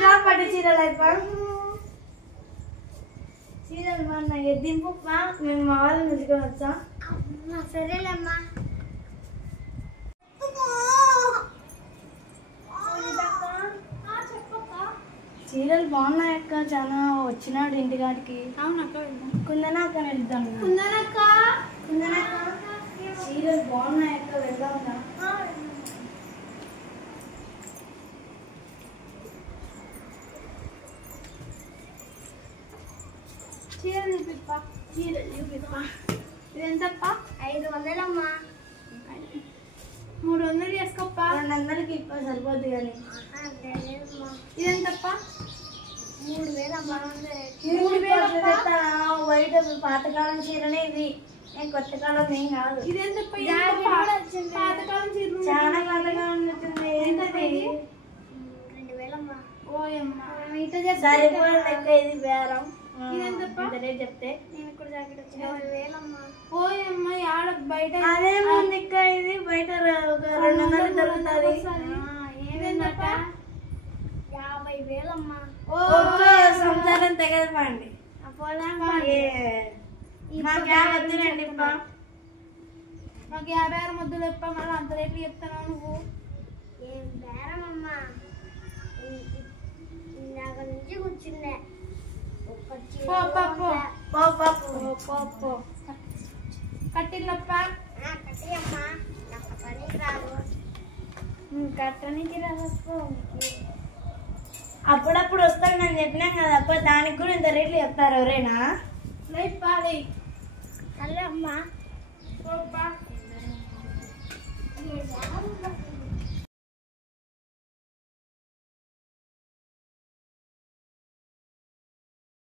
ఇలా పట్టు చీరలు అయిపో చీరలు బాగున్నాయి దింపు మేము మా వాళ్ళని పిలుచుకొని వచ్చాం సరేలేమ్మా చీరలు బాగున్నాయి అక్క చాలా వచ్చినాడు ఇంటికాడికి అవునక్క కుందనా అక్క వెళ్తాం చీరలు బాగున్నాయి అక్క వెళ్దాం చీరలు చూపిప్పా ఇదెంతప్ప 500 అమ్మా 300 వేసుకోప్ప 200కి ఇప్ప సరిపోద్ది కానీ ఇదెంతప్ప 3000 అమ్మా 3000 వైట్ పాతకాలం చీరనే ఇది నేను కొత్త కాలం ఏం కాదు ఇదెంతప్ప పాతకాలం చీర చాలా పాతకాలం ఉంటుంది ఏంటది 2000 అమ్మా ఓయమ్మా సరిపోయింది లెక్క ఇది బేరం చెప్తే నేను కూడా జాకెట్ వచ్చి 4000 అమ్మా ఓయమ్మా ఆడ బయట అదే ముందు ఇంకా ఇది బయట 200 దొరుకుతుంది ఏంటంట 50000 అమ్మా ఓకే సంసారం తెగదండి మాకు 50 వద్దులండి మాకు 56 ముద్దులు ఇప్ప మళ్ళీ అంత రేట్లు చెప్తాను నువ్వు ఏం బేరం అమ్మా ఇందాక నుంచి కూర్చుండే కట్టిల్లప్ప కట్టియమ్మా నాకు పనికి రాదు కట్టనికి రాదు అప్పుడప్పుడు వస్తాను నేను చెప్పినాం కదా అప్ప దానికి కూడా ఇంత రేట్లు చెప్తారు ఎవరైనా హలో అమ్మా